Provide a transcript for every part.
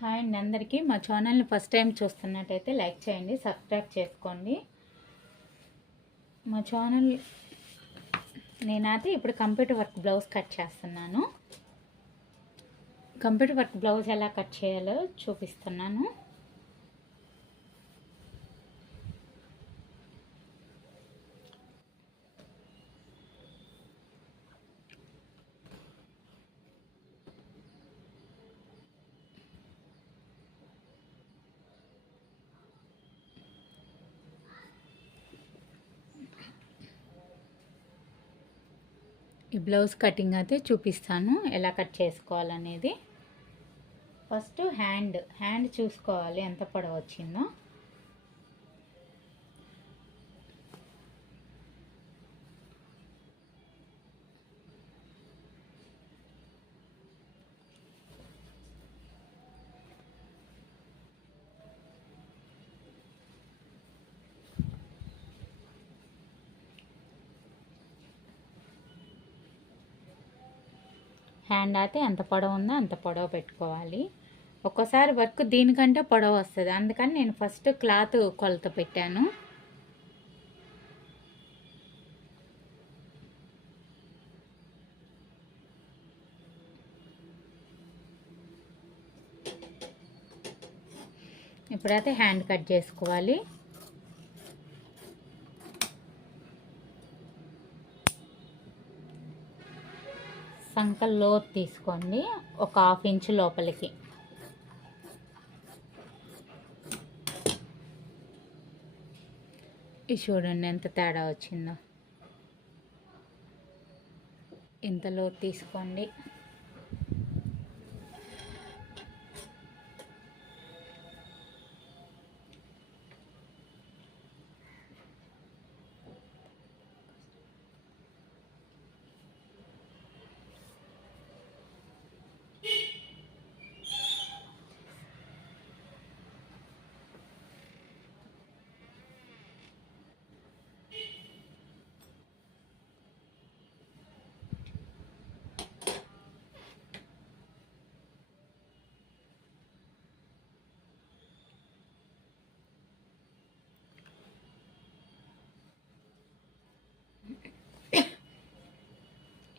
Hi అండి అందరికీ. మా ఛానల్ని ఫస్ట్ టైం చూస్తున్నట్టయితే లైక్ చేయండి, సబ్స్క్రైబ్ చేసుకోండి. మా ఛానల్ నేనైతే ఇప్పుడు కంప్యూటర్ వర్క్ బ్లౌజ్ కట్ చేస్తున్నాను. కంప్యూటర్ వర్క్ బ్లౌజ్ ఎలా కట్ చేయాలో చూపిస్తున్నాను. ఈ బ్లౌజ్ కటింగ్ అయితే చూపిస్తాను ఎలా కట్ చేసుకోవాలనేది. ఫస్ట్ హ్యాండ్ చూసుకోవాలి ఎంత పొడవు వచ్చిందో. హ్యాండ్ అయితే ఎంత పొడవు ఉందో అంత పొడవు పెట్టుకోవాలి. ఒక్కోసారి వర్క్ దీనికంటే పొడవు వస్తుంది, అందుకని నేను ఫస్ట్ క్లాత్ కొలత పెట్టాను. ఇప్పుడైతే హ్యాండ్ కట్ చేసుకోవాలి. సంకల్ లోతు తీసుకోండి, ఒక 1/2 ఇంచు లోపలికి. ఇది చూడండి ఎంత తేడా వచ్చిందో. ఇంత లోతు తీసుకోండి.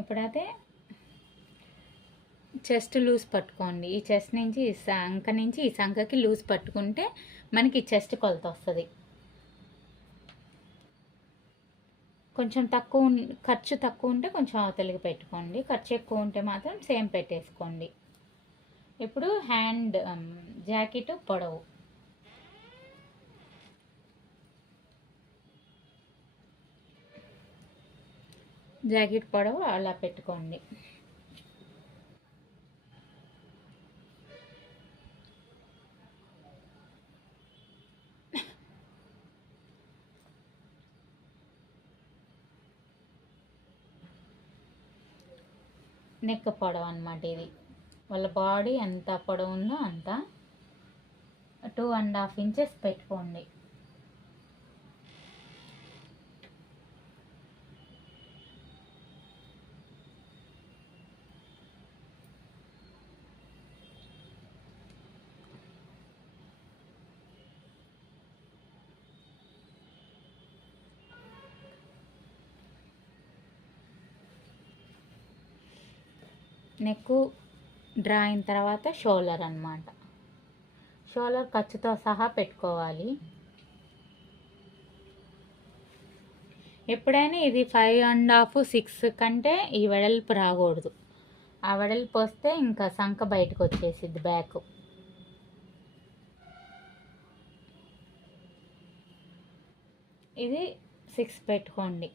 ఇప్పుడైతే చెస్ట్ లూజ్ పట్టుకోండి. ఈ చెస్ట్ నుంచి ఈ సంఖ నుంచి ఈ సంఖకి లూజ్ పట్టుకుంటే మనకి చెస్ట్ కొలత వస్తుంది. కొంచెం ఖర్చు తక్కువ ఉంటే కొంచెం అవతలికి పెట్టుకోండి, ఖర్చు ఎక్కువ ఉంటే మాత్రం సేమ్ పెట్టేసుకోండి. ఇప్పుడు హ్యాండ్ జాకెట్ పొడవు అలా పెట్టుకోండి. నెక్ పొడవు అన్నమాట ఇది. వాళ్ళ బాడీ ఎంత పొడవు ఉందో అంత 2.5 ఇంచెస్ పెట్టుకోండి. నెక్ డ్రా అయిన తర్వాత షోల్డర్ అన్నమాట. షోల్డర్ ఖర్చుతో సహా పెట్టుకోవాలి. ఎప్పుడైనా ఇది 5.5, 6 కంటే ఈ వెడల్పు రాకూడదు. ఆ వెడల్పు వస్తే ఇంకా సంఖ బయటకు వచ్చేసిద్ది బ్యాక్. ఇది 6 పెట్టుకోండి.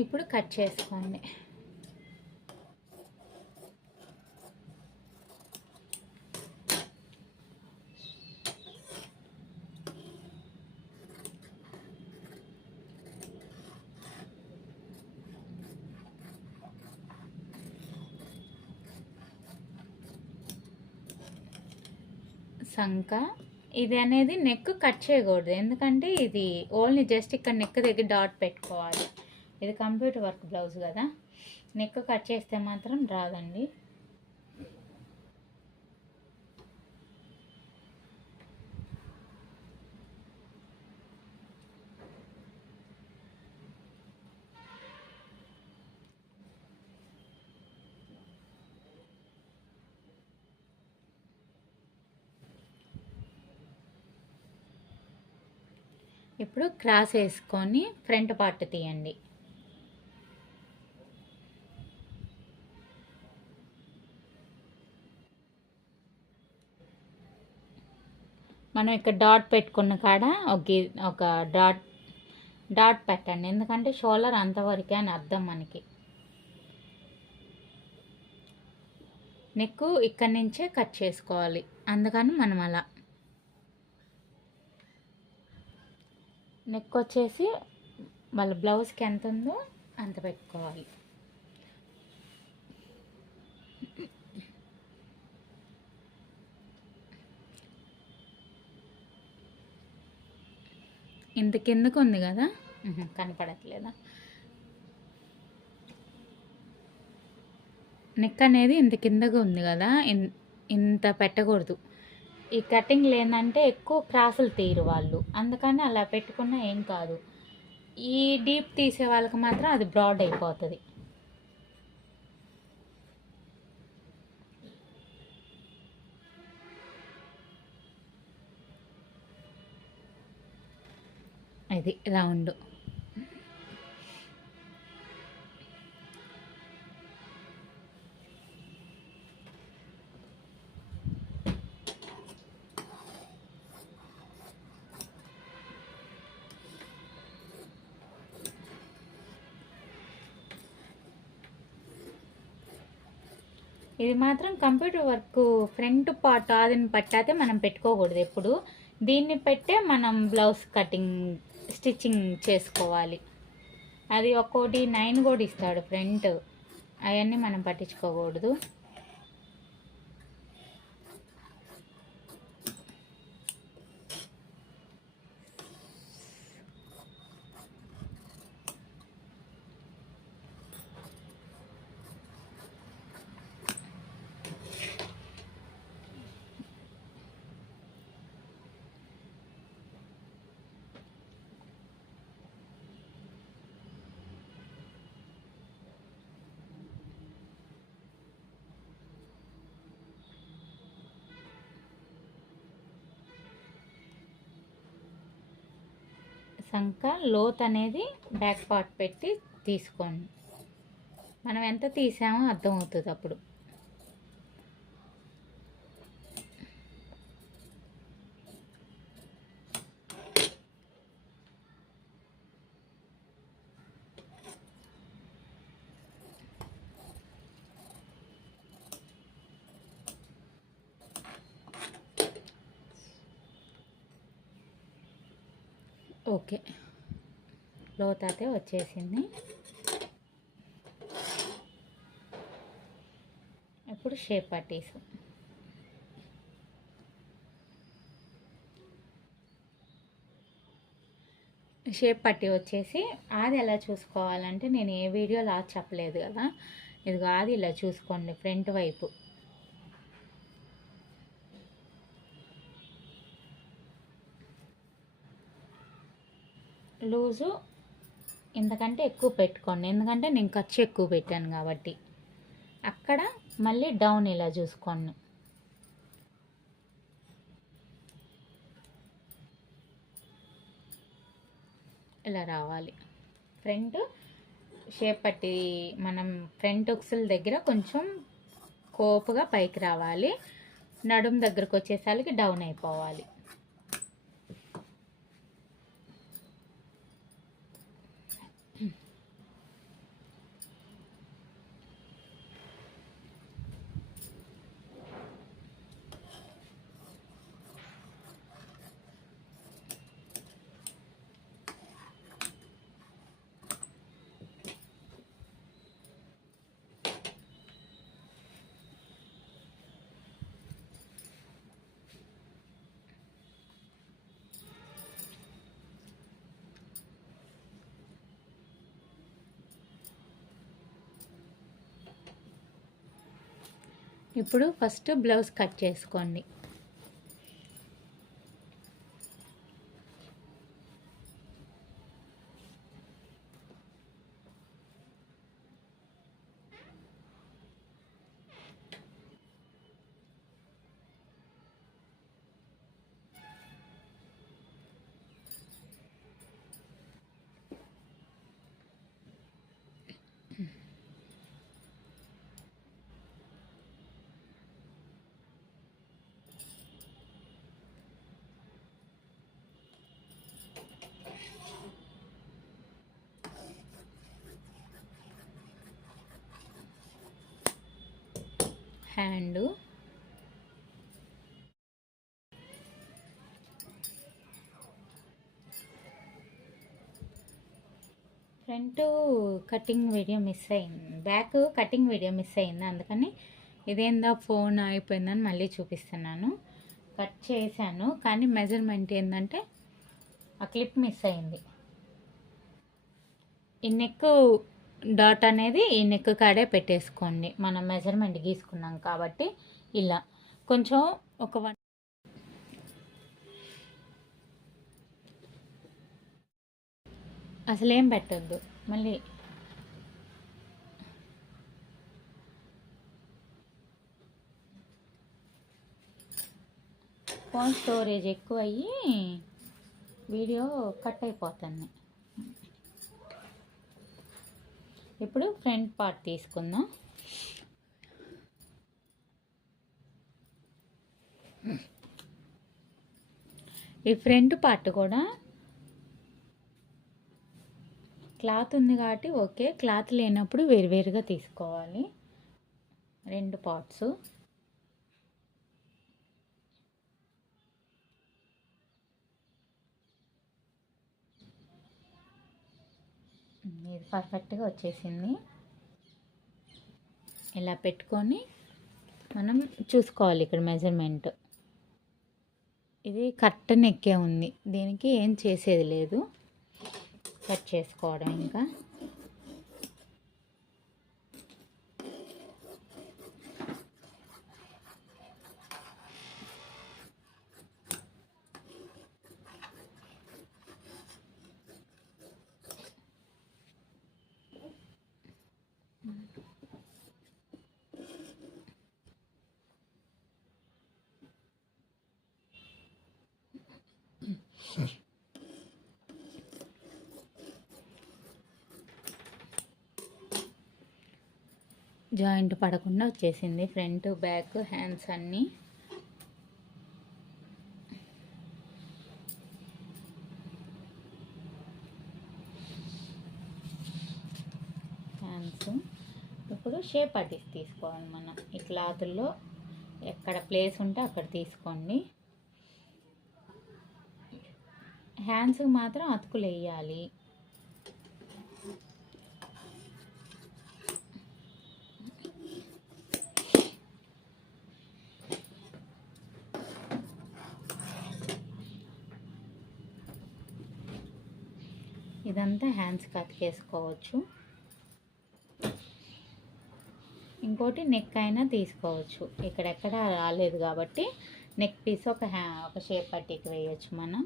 ఇప్పుడు కట్ చేసుకోండి. సంక. ఇది అనేది నెక్ కట్ చేయకూడదు, ఎందుకంటే ఇది ఓన్లీ జస్ట్ ఇక్కడ నెక్ దగ్గర డాట్ పెట్టుకోవాలి. ఇది కంప్యూటర్ వర్క్ బ్లౌజ్ కదా, నెక్ కట్ చేస్తే మాత్రం రాదండి. ఇప్పుడు క్రాస్ వేసుకొని ఫ్రంట్ పార్ట్ తీయండి. మనం ఇక్కడ డాట్ పెట్టుకున్న కాడ ఒక డాట్ పెట్టండి, ఎందుకంటే షోల్డర్ అంతవరకే అని అర్థం మనకి. నెక్ ఇక్కడి నుంచే కట్ చేసుకోవాలి, అందుకని మనం అలా. నెక్ వచ్చేసి వాళ్ళ బ్లౌజ్కి ఎంత ఉందో అంత పెట్టుకోవాలి. ఇంత కిందకు ఉంది కదా, కనపడట్లేదా? నెక్ అనేది ఇంత కిందకు ఉంది కదా, ఇంత పెట్టకూడదు. ఈ కటింగ్లు ఏంటంటే ఎక్కువ క్రాసులు తీరు వాళ్ళు, అందుకని అలా పెట్టుకున్నా ఏం కాదు. ఈ డీప్ తీసే వాళ్ళకి మాత్రం అది బ్రాడ్ అయిపోతుంది. ఇది రౌండ్. ఇది మాత్రం కంప్యూటర్ వర్క్ ఫ్రంట్ పార్ట్ ఆదిని పట్టాతే మనం పెట్టుకోకూడదు ఎప్పుడు. దీన్ని పెట్టే మనం బ్లౌజ్ కటింగ్ స్టిచ్చింగ్ చేసుకోవాలి. అది ఒక్కోటి 9 కూడా ఇస్తాడు ఫ్రంట్, అవన్నీ మనం పట్టించుకోకూడదు. సంక లోత్ అనేది బ్యాక్ పార్ట్ పెట్టి తీసుకోండి. మనం ఎంత తీసామో అర్థమవుతుంది అప్పుడు. ఓకే, లోత్ అయితే వచ్చేసింది. ఇప్పుడు షేప్ పట్టీసు. షేప్ పట్టీ వచ్చేసి అది ఎలా చూసుకోవాలంటే, నేను ఏ వీడియోలో అది చెప్పలేదు కదా, ఇదిగో అది ఇలా చూసుకోండి ఫ్రంట్ వైపు. లూజు ఇంతకంటే ఎక్కువ పెట్టుకోండి, ఎందుకంటే నేను ఖర్చు ఎక్కువ పెట్టాను కాబట్టి. అక్కడ మళ్ళీ డౌన్ ఇలా చూసుకోండి. ఇలా రావాలి. ఫ్రంట్ షేప్ పట్టి మనం ఫ్రంట్ ఉక్సుల దగ్గర కొంచెం కోపుగా పైకి రావాలి, నడుము దగ్గరకు వచ్చేసరికి డౌన్ అయిపోవాలి. ఇప్పుడు ఫస్ట్ బ్లౌజ్ కట్ చేసుకోండి. Hand, front cutting video miss అయింది, బ్యాక్ కటింగ్ వీడియో మిస్ అయింది, అందుకని ఇదేందా ఫోన్ అయిపోయిందని మళ్ళీ చూపిస్తున్నాను. కట్ చేశాను కానీ మెజర్మెంట్ ఏంటంటే ఆ క్లిప్ మిస్ అయింది. ఈ నెక్ డాట్ అనేది ఈ నెక్ కాడే పెట్టేసుకోండి. మనం మెజర్మెంట్ గీసుకున్నాం కాబట్టి ఇలా కొంచెం ఒక అసలేం పెట్టద్దు. మళ్ళీ ఫోన్ స్టోరేజ్ ఎక్కువ అయ్యి వీడియో కట్ అయిపోతుంది. ఇప్పుడు ఫ్రంట్ పార్ట్ తీసుకుందాం. ఈ ఫ్రంట్ పార్ట్ కూడా క్లాత్ ఉంది కాబట్టి ఓకే, క్లాత్ లేనప్పుడు వేరువేరుగా తీసుకోవాలి రెండు పార్ట్స్. ఇది పర్ఫెక్ట్గా వచ్చేసింది. ఇలా పెట్టుకొని మనం చూసుకోవాలి ఇక్కడ మెజర్మెంట్. ఇది కరెక్ట్ నెక్కే ఉంది, దీనికి ఏం చేసేది లేదు, కట్ చేసుకోవడం ఇంకా. జాయింట్ పడకుండా వచ్చేసింది ఫ్రంట్ బ్యాక్ హ్యాండ్స్ అన్నీ. హ్యాండ్స్ ఇప్పుడు షేప్ ఆర్టిస్ట్ తీసుకోవాలి మనం. ఈ క్లాతుల్లో ఎక్కడ ప్లేస్ ఉంటే అక్కడ తీసుకోండి. హ్యాండ్స్కి మాత్రం అతుకులు వేయాలి. ఇదంతా హ్యాండ్స్కి అతికేసుకోవచ్చు. ఇంకోటి నెక్ అయినా తీసుకోవచ్చు, ఇక్కడెక్కడ రాలేదు కాబట్టి నెక్ పీస్ ఒక షేప్ పట్టికి వేయచ్చు మనం.